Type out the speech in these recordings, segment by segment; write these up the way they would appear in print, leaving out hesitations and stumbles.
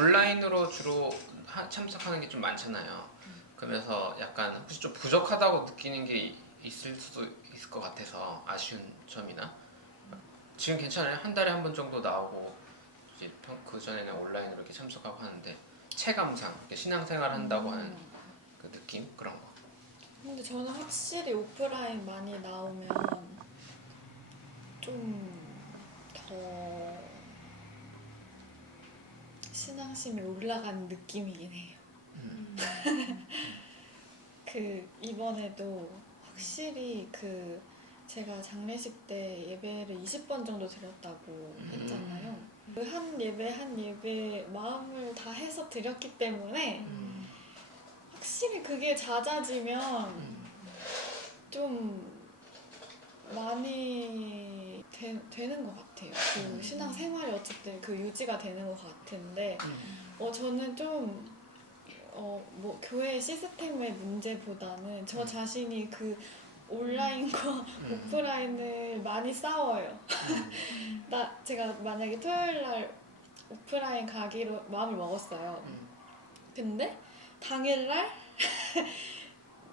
온라인으로 주로 참석하는 게 좀 많잖아요. 그러면서 약간 혹시 좀 부족하다고 느끼는 게 있을 수도 있을 것 같아서 아쉬운 점이나 지금 괜찮아요? 한 달에 한 번 정도 나오고 이제 그 전에는 온라인으로 이렇게 참석하고 하는데 체감상 이렇게 신앙생활 한다고 하는 그 느낌 그런 거. 근데 저는 확실히 오프라인 많이 나오면 좀 더 신앙심이 올라가는 느낌이긴 해요. 그 이번에도 확실히 그 제가 장례식 때 예배를 20번 정도 드렸다고 했잖아요. 그 한 예배 한 예배 마음을 다 해서 드렸기 때문에 확실히 그게 잦아지면 좀 많이 되는 것 같아요. 그 신앙 생활이 어쨌든 그 유지가 되는 것 같은데 저는 좀 뭐 교회 시스템의 문제보다는 저 자신이 그 온라인과 오프라인을 많이 싸워요. 제가 만약에 토요일 날 오프라인 가기로 마음을 먹었어요. 근데 당일 날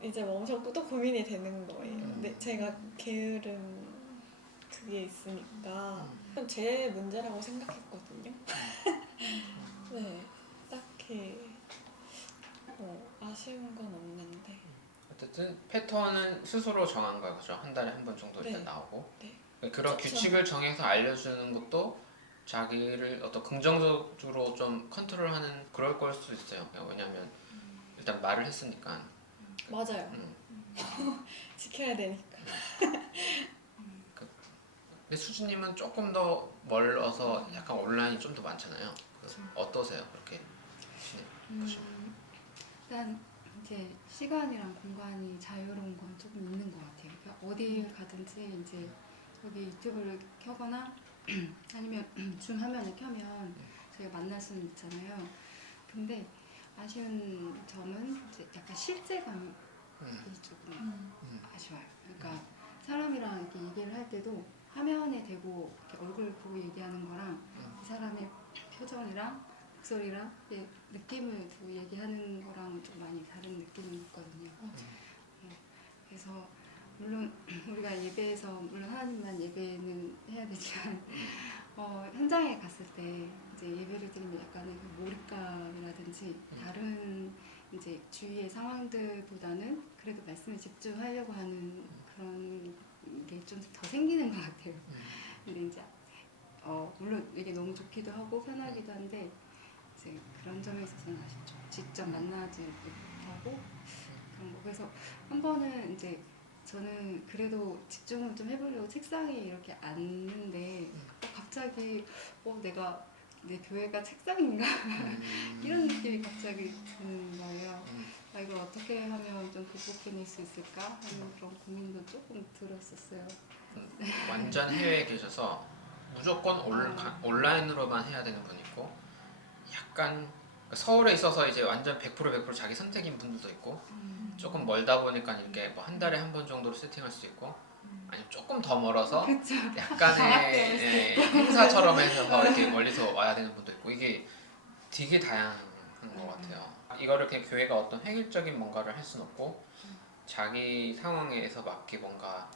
이제 엄청 또 고민이 되는 거예요. 근데 제가 게으른 그게 있으니까 제 문제라고 생각했거든요. 네, 딱히 아쉬운 건 없는데. 어쨌든 패턴은 스스로 정한 거야, 그죠? 한 달에 한 번 정도 일단 네. 나오고 네. 그런 그쵸. 규칙을 정해서 알려주는 것도 자기를 어떤 긍정적으로 좀 컨트롤하는 그럴 걸 수도 있어요. 왜냐면 일단 말을 했으니까. 맞아요. 음. 지켜야 되니까. 근데 수진님은 조금 더 멀어서 약간 온라인이 좀 더 많잖아요. 어떠세요? 그렇게 보시면? 일단 이제 시간이랑 공간이 자유로운 건 조금 있는 것 같아요. 그러니까 어디를 가든지 이제 여기 유튜브를 켜거나 아니면 줌 화면을 켜면 저희가 만날 수는 있잖아요. 근데 아쉬운 점은 이제 약간 실제감이 조금 아쉬워요. 그러니까 사람이랑 이렇게 얘기를 할 때도 화면에 대고 이렇게 얼굴 보고 얘기하는 거랑 이 사람의 표정이랑 목소리랑 느낌을 두고 얘기하는 거랑 좀 많이 다른 느낌이 있거든요. 그래서 물론 우리가 예배에서 물론 하나님만 예배는 해야 되지만 현장에 갔을 때 이제 예배를 드리면 약간의 그 몰입감이라든지 다른 이제 주위의 상황들보다는 그래도 말씀에 집중하려고 하는 그런 게 좀 더 생기는 것 같아요. 근데 이제 물론 이게 너무 좋기도 하고 편하기도 한데 이제 그런 점에 있어서는 아쉽죠. 직접 만나지 못하고 그런 거. 그래서 한 번은 이제 저는 그래도 집중을 좀 해보려고 책상에 이렇게 앉는데 갑자기 내가 내 교회가 책상인가 이런 느낌이 갑자기 드는 거예요. 이걸 어떻게 하면 좀 극복해낼 수 있을까 하는 그런 고민도 조금 들었었어요. 완전 해외에 계셔서 무조건 온라인으로만 해야 되는 분 있고 약간 서울에 있어서 이제 완전 100% 자기 선택인 분들도 있고 조금 멀다 보니까 이렇게 뭐 한 달에 한 번 정도로 세팅할 수 있고 아니면 조금 더 멀어서 그쵸. 약간의 행사처럼 해서 이렇게 멀리서 와야 되는 분도 있고 이게 되게 다양한 것 같아요. 이거를 그냥 교회가 어떤 획일적인 뭔가를 할 수는 없고 자기 상황에서 맞게 뭔가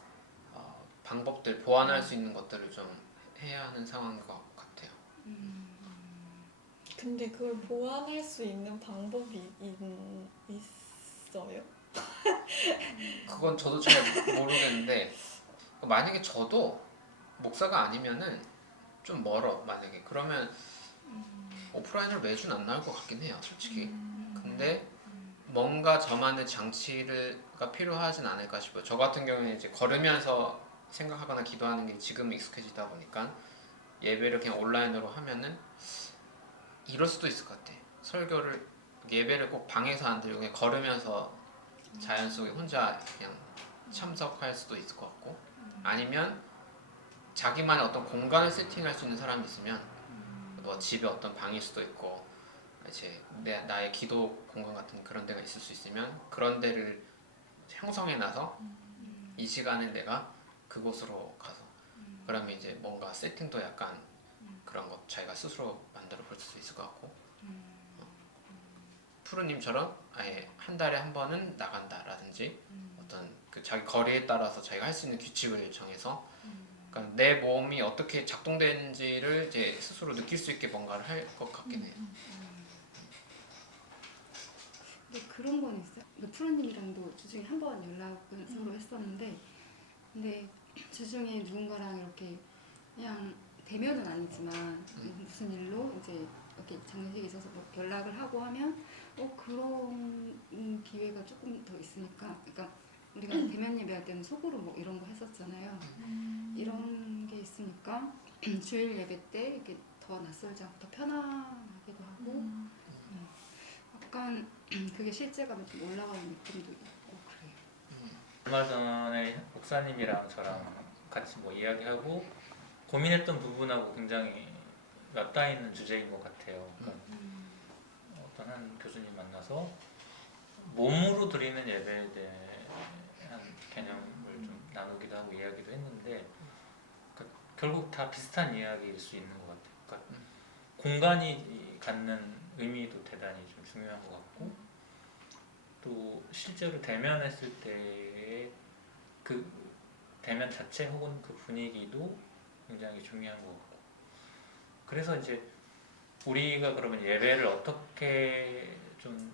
방법들 보완할 수 있는 것들을 좀 해야 하는 상황인 것 같아요. 근데 그걸 보완할 수 있는 방법이 있어요? 그건 저도 잘 모르겠는데 만약에 저도 목사가 아니면은 좀 멀어 만약에 그러면 오프라인으로 매주는 안 나올 것 같긴 해요 솔직히. 근데 뭔가 저만의 장치가 필요하진 않을까 싶어요. 저 같은 경우에 이제 걸으면서 생각하거나 기도하는 게 지금 익숙해지다 보니까 예배를 그냥 온라인으로 하면은 이럴 수도 있을 것 같아. 설교를 예배를 꼭 방에서 안 들고 그냥 걸으면서 자연 속에 혼자 그냥 참석할 수도 있을 것 같고 아니면 자기만의 어떤 공간을 세팅할 수 있는 사람이 있으면 뭐 집에 어떤 방일 수도 있고 이제 나의 기도 공간 같은 그런 데가 있을 수 있으면 그런 데를 형성해놔서 이 시간에 내가 그곳으로 가서 그러면 이제 뭔가 세팅도 약간 그런 것 자기가 스스로 만들어 볼 수 있을 것 같고 푸르님처럼 아예 한 달에 한 번은 나간다라든지 어떤 그 자기 거리에 따라서 자기가 할 수 있는 규칙을 정해서 그러니까 내 몸이 어떻게 작동되는지를 이제 스스로 느낄 수 있게 뭔가를 할 것 같긴 해요. 근데 그런 건 있어요. 그 프로님이랑도 주중에 한 번 연락을 서로 했었는데, 근데 주중에 누군가랑 이렇게 그냥 대면은 아니지만 무슨 일로 이제 이렇게 장례식이 있어서 뭐 연락을 하고 하면 그런 기회가 조금 더 있으니까, 그러니까 우리가 대면 예배할 때는 속으로 뭐 이런 거 했었잖아요. 이런 게 있으니까 주일 예배 때 이게 더 낯설지 않고 더 편안하기도 하고 약간 그게 실제감이 좀 올라가는 느낌도 있고 그래요. 얼마 전에 목사님이랑 저랑 같이 뭐 이야기하고 고민했던 부분하고 굉장히 맞닿아 있는 주제인 것 같아요. 그러니까 어떤 한 교수님 만나서 몸으로 드리는 예배에 대한 개념을 좀 나누기도 하고 이야기도 했는데, 그러니까 결국 다 비슷한 이야기일 수 있는 것 같아요. 그러니까 공간이 갖는 의미도 대단히 좀 중요한 것 같고, 또 실제로 대면했을 때의 그 대면 자체 혹은 그 분위기도 굉장히 중요한 것 같고, 그래서 이제 우리가 그러면 예배를 어떻게 좀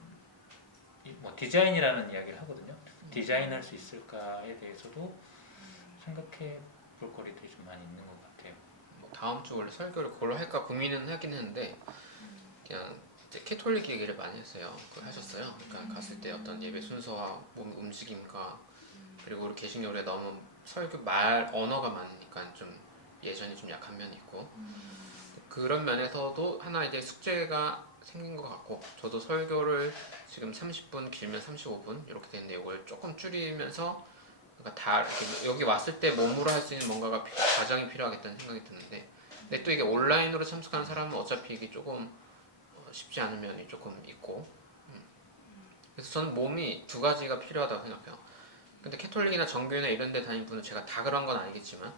뭐 디자인이라는 이야기를 하거든요. 디자인할 수 있을까에 대해서도 생각해 볼 거리들이 좀 많이 있는 것 같아요. 뭐 다음 주 원래 설교를 그걸로 할까 고민은 하긴 했는데 그냥 이제 캐톨릭 얘기를 많이 했어요. 하셨어요. 그러니까 갔을 때 어떤 예배 순서와 몸 움직임과 그리고 우리 개신교에 너무 설교 말 언어가 많으니까 좀 예전이 좀 약한 면이 있고 그런 면에서도 하나 이제 숙제가 생긴 것 같고 저도 설교를 지금 30분 길면 35분 이렇게 되는데 이걸 조금 줄이면서 그러니까 다 이렇게 여기 왔을 때 몸으로 할 수 있는 뭔가가 과정이 필요하겠다는 생각이 드는데 근데 또 이게 온라인으로 참석하는 사람은 어차피 이게 조금 쉽지 않은 면이 조금 있고 그래서 저는 몸이 두 가지가 필요하다고 생각해요. 근데 캐톨릭이나 정교회나 이런 데 다니는 분은 제가 다 그런 건 아니겠지만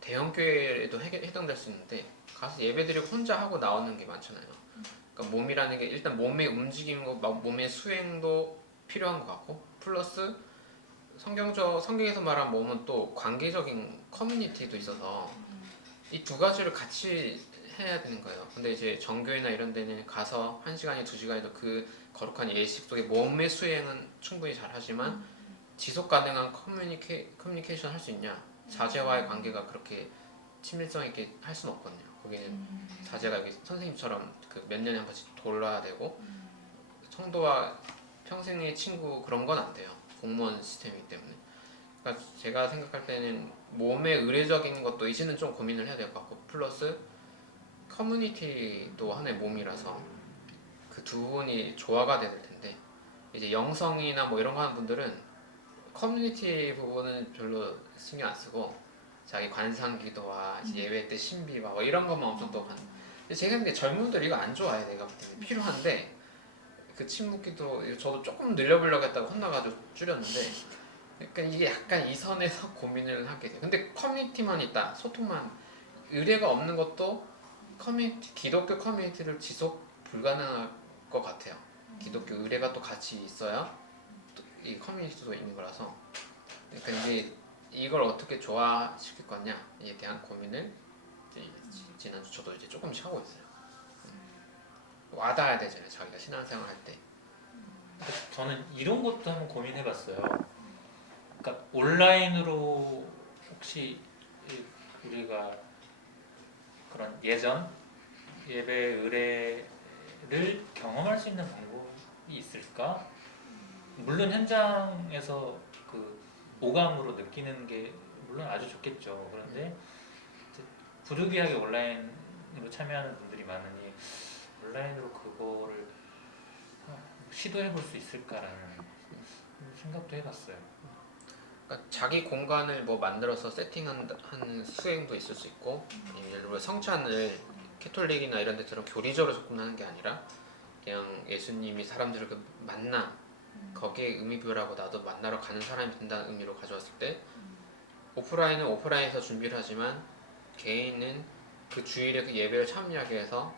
대형 교회에도 해당될 수 있는데 가서 예배드리고 혼자 하고 나오는 게 많잖아요. 그러니까 몸이라는 게 일단 몸의 움직임과 몸의 수행도 필요한 것 같고 플러스 성경에서 말한 몸은 또 관계적인 커뮤니티도 있어서 이 두 가지를 같이 해야 되는 거예요. 근데 이제 정교회나 이런 데는 가서 1시간이 2시간에도 그 거룩한 예식 속에 몸의 수행은 충분히 잘 하지만 지속 가능한 커뮤니케이션 할 수 있냐? 자제와의 관계가 그렇게 친밀성 있게 할 수는 없거든요. 거기는 자제가 여기 선생님처럼 그 몇 년에 한 번씩 돌아야 되고 성도와 평생의 친구 그런 건 안 돼요. 공무원 시스템이기 때문에. 그러니까 제가 생각할 때는 몸의 의례적인 것도 이제는 좀 고민을 해야 될 것 같고 플러스 커뮤니티도 하나의 몸이라서 그 두 부분이 조화가 돼야 될 텐데 이제 영성이나 뭐 이런 거 하는 분들은 커뮤니티 부분은 별로 신경 안 쓰고 자기 관상 기도와 예배 때 신비와 뭐 이런 것만 엄청 또 하는. 근데 제가 생각에 젊은들 이거 안 좋아해. 내가 볼 때는 필요한데 그 침묵 기도 저도 조금 늘려보려고 했다가 혼나가지고 줄였는데 그러니까 이게 약간 이 선에서 고민을 하게 돼요. 근데 커뮤니티만 있다 소통만 의례가 없는 것도 커뮤니티 기독교 커뮤니티를 지속 불가능할 것 같아요. 기독교 의례가 또 같이 있어야 이 커뮤니티도 있는 거라서 그러니까 이제 이걸 어떻게 조화시킬 거냐에 대한 고민을 이제 지난주 저도 이제 조금씩 하고 있어요. 와닿아야 되잖아요. 자기가 신앙생활 할 때. 저는 이런 것도 한번 고민해봤어요. 그러니까 온라인으로 혹시 우리가 그런 예전 예배 의례를 경험할 수 있는 방법이 있을까? 물론 현장에서 그 오감으로 느끼는 게 물론 아주 좋겠죠. 그런데 부득이하게 온라인으로 참여하는 분들이 많으니 온라인으로 그거를 시도해 볼 수 있을까라는 생각도 해봤어요. 그러니까 자기 공간을 뭐 만들어서 세팅하는 수행도 있을 수 있고 예를 들어 성찬을 캐톨릭이나 이런 데처럼 교리적으로 접근하는 게 아니라 그냥 예수님이 사람들을 그 만나 거기에 의미부여하고 나도 만나러 가는 사람이 된다는 의미로 가져왔을 때 오프라인은 오프라인에서 준비를 하지만 개인은 그 주일에 그 예배를 참여하기 위해서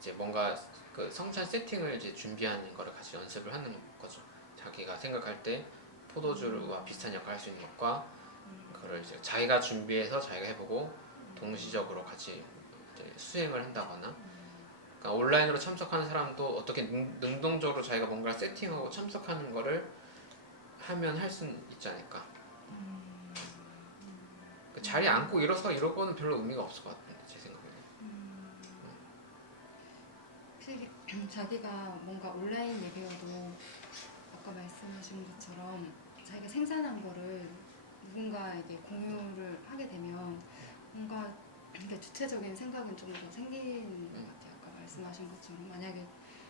이제 뭔가 그 성찬 세팅을 이제 준비하는 거를 같이 연습을 하는 거죠. 자기가 생각할 때 포도주와 비슷한 역할 할 수 있는 것과 그걸 이제 자기가 준비해서 자기가 해보고 동시적으로 같이 이제 수행을 한다거나, 그러니까 온라인으로 참석하는 사람도 어떻게 능동적으로 자기가 뭔가를 세팅하고 참석하는 거를 하면 할 수는 있지 않을까. 그 자리에 앉고 일어서 이런 거는 별로 의미가 없을 것 같은데, 제 생각에는. 확실히 자기가 뭔가 온라인 예배여도 아까 말씀하신 것처럼 자기가 생산한 거를 누군가에게 공유를 하게 되면 뭔가 이렇게 주체적인 생각은 좀 더 생기는 것 같아요. 아까 말씀하신 것처럼 만약에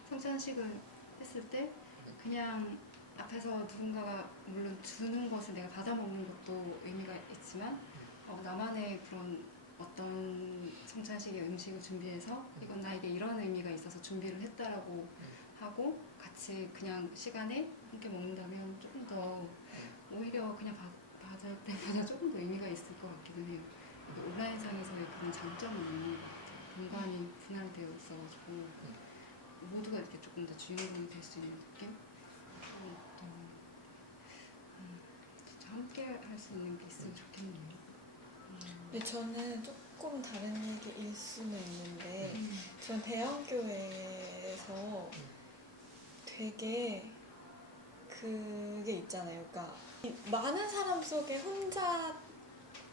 성찬식을 했을 때 그냥 앞에서 누군가가 물론 주는 것을 내가 받아 먹는 것도 의미가 있지만 나만의 그런 어떤 성찬식의 음식을 준비해서 이건 나에게 이런 의미가 있어서 준비를 했다라고 하고 같이 그냥 시간에 함께 먹는다면 조금 더 오히려 그냥 받을 때보다 조금 더 의미가 있을 것 같기도 해요. 온라인상에서의 그런 장점은 있는 것 같아요. 공간이 분할되어 있어가지고 모두가 이렇게 조금 더 주인공이 될 수 있는 느낌? 진짜 함께 할 수 있는 게 있으면 좋겠네요. 근데 저는 조금 다른 얘기일 수는 있는데 전 대형교회에서 되게 그게 있잖아요. 그러니까 이 많은 사람 속에 혼자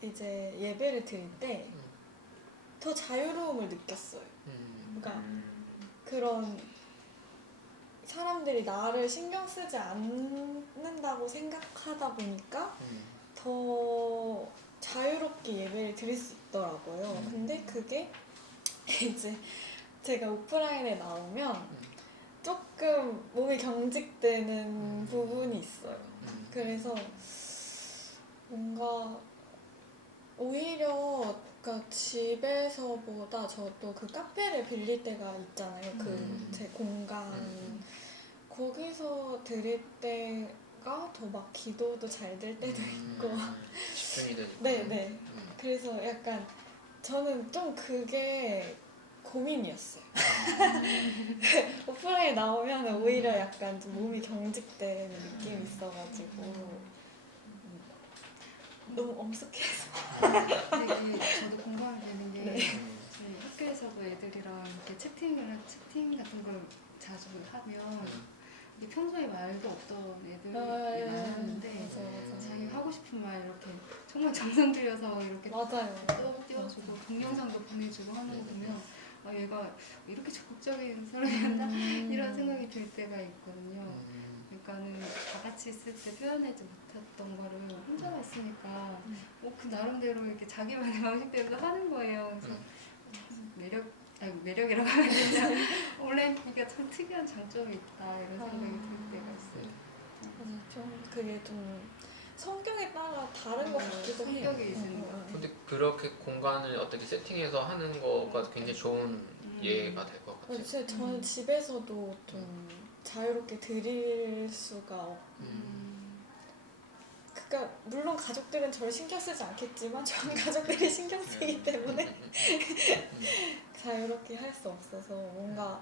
이제 예배를 드릴 때 더 자유로움을 느꼈어요. 그러니까 그런 사람들이 나를 신경 쓰지 않는다고 생각하다 보니까 더 자유롭게 예배를 드릴 수 있더라고요. 근데 그게 이제 제가 오프라인에 나오면 조금 몸이 경직되는 부분이 있어요. 그래서 뭔가 오히려 그러니까 집에서보다 저도 그 카페를 빌릴 때가 있잖아요. 그 제 공간 거기서 드릴 때가 더 막 기도도 잘 될 때도 있고 집중이 되니까. 네네. 그래서 약간 저는 좀 그게 고민이었어요. 오프라인 나오면 오히려 약간 좀 몸이 경직되는 느낌이 있어가지고 너무 엄숙해서. 근데 이게 저도 공감이 되는 게 네. 저희 학교에서도 애들이랑 이렇게 채팅 같은 걸 자주 하면 이게 평소에 말도 없던 애들이 많았는데 맞아. 자기 하고 싶은 말 이렇게 정말 정성 들여서 이렇게 맞아요. 띄워주고 동영상도 보내주고 하는 거 보면 얘가 이렇게 적극적인 사람이었나 이런 생각이 들 때가 있거든요. 그러니까는 다 같이 있을 때 표현하지 못했던 거를 혼자만 있으니까 그 나름대로 이렇게 자기만의 방식대로 하는 거예요. 그래서 매력이라고 하면 되나 온라인 보기가 참 특이한 장점이 있다 이런 생각이 들 때가 있어요. 맞아. 좀 그게 좀 성격에 따라 다른 것 같기도 해요. 성격이 있는 것 같아요. 근데 그렇게 공간을 어떻게 세팅해서 하는 거가 굉장히 좋은 예가 될 것 같아요. 진짜 저는 집에서도 좀 자유롭게 드릴 수가 그러니까 물론 가족들은 저를 신경 쓰지 않겠지만 저는 가족들이 신경 쓰기 때문에 자유롭게 할 수 없어서 뭔가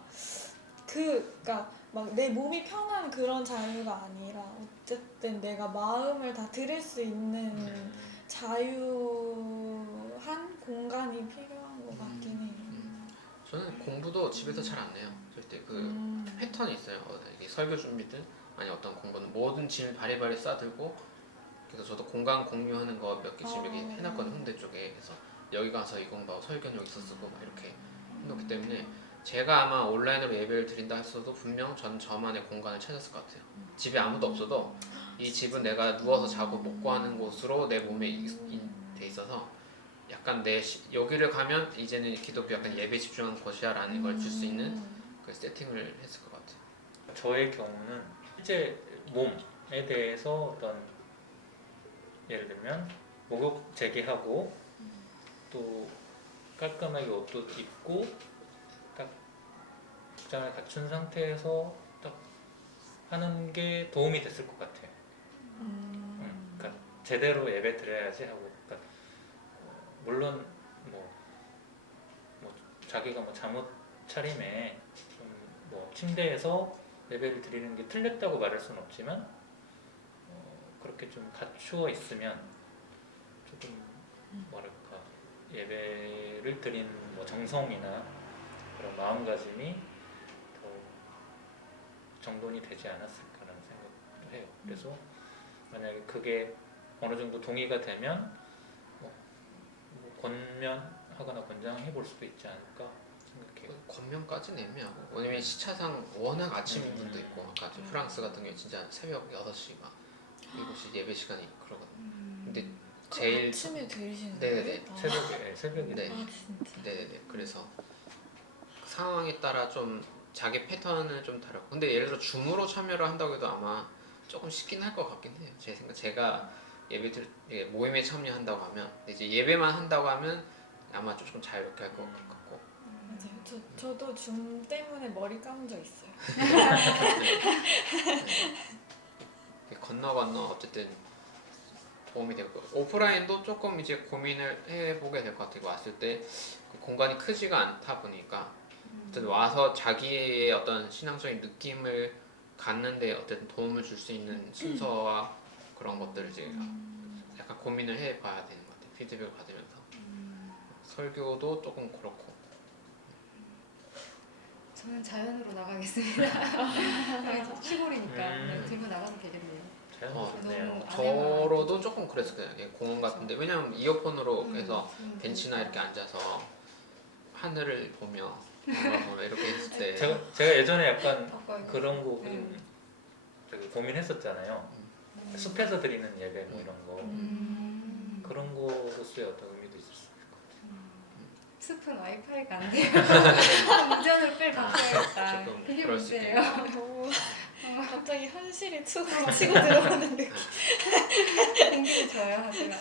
그러니까 막 내 몸이 편한 그런 자유가 아니라 어쨌든 내가 마음을 다 드릴 수 있는 자유한 공간이 필요한 것 같긴 해요. 저는 공부도 집에서 잘 안 해요. 절대 그 패턴이 있어요. 이게 설교 준비든 아니 어떤 공부는 모든 짐을 바리바리 싸들고, 그래서 저도 공간 공유하는 거 몇 개 지금 이렇게 해놨거든요. 홍대 쪽에. 그래서 여기 가서 이 공부하고 설교는 여기서 쓰고 막 이렇게 해놓기 때문에 제가 아마 온라인으로 예배를 드린다 했어도 분명 전 저만의 공간을 찾았을 것 같아요. 집에 아무도 없어도 이 집은 내가 누워서 자고 먹고 하는 곳으로 내 몸에 돼 있어서 약간 여기를 가면 이제는 기독교 약간 예배 집중하는 곳이야 라는 걸 줄 수 있는 그 세팅을 했을 것 같아요. 저의 경우는 실제 몸에 대해서 어떤 예를 들면 목욕 재개하고 또 깔끔하게 옷도 입고 딱 기장을 갖춘 상태에서 딱 하는 게 도움이 됐을 것 같아요. 그러니까 제대로 예배 드려야지 하고, 그러니까 물론 뭐 자기가 뭐 차림에 좀 뭐 침대에서 예배를 드리는 게 틀렸다고 말할 수는 없지만 그렇게 좀 갖추어 있으면 조금 뭐랄까 예배를 드리는 뭐 정성이나 그런 마음가짐이 더 정돈이 되지 않았을까라는 생각을 해요. 그래서 만약에 그게 어느 정도 동의가 되면 뭐 권면하거나 권장해 볼 수도 있지 않을까 생각해요. 권면까지는 애매하고 왜냐면 시차상 워낙 아침인 분도 있고 아까 저 프랑스 같은 경우에 진짜 새벽 6시 막 7시 예배 시간이 그러거든요. 근데 제일 아침에 들으시는 네네네. 거예요? 새벽에 네. 아 진짜. 네네네. 그래서 그 상황에 따라 좀 자기 패턴은 좀 다르고 근데 예를 들어 줌으로 참여를 한다고 해도 아마 조금 쉽긴 할 것 같긴 해요. 제 생각 제가 모임에 참여한다고 하면 근데 이제 예배만 한다고 하면 아마 조금 자유롭게 할 것 같고 맞아요. 저도 줌 때문에 머리 감은 적 있어요. 건너 어쨌든 도움이 되고 오프라인도 조금 이제 고민을 해보게 될 것 같아요. 왔을 때 그 공간이 크지가 않다 보니까 어쨌든 와서 자기의 어떤 신앙적인 느낌을 갖는데 어쨌든 도움을 줄 수 있는 순서와 그런 것들을 이제 약간 고민을 해봐야 되는 것 같아요. 피드백을 받으면서 설교도 조금 그렇고 저는 자연으로 나가겠습니다. 시골이니까 그냥 들고 나가도 되겠네요. 좋네요. 너무 저로도 조금 그랬어요. 그냥 공원 같은데 왜냐면 이어폰으로 해서 벤치나 이렇게 앉아서 하늘을 보며 이렇게 했을 때 제가 예전에 약간 바꿔야겠어요. 그런 거 저기 고민했었잖아요. 숲에서 드리는 예배 뭐 이런 거 그런 거로서의 어떤 의미도 있을 수 있을 것 같아요. 숲은 와이파이가 안 돼요. 무전으로 빨리 바꿔야겠다. 조금 그게 그럴 수 문제예요. 너무 갑자기 현실이 치고 들어오는 느낌. 공기도 좋아요, 하지만.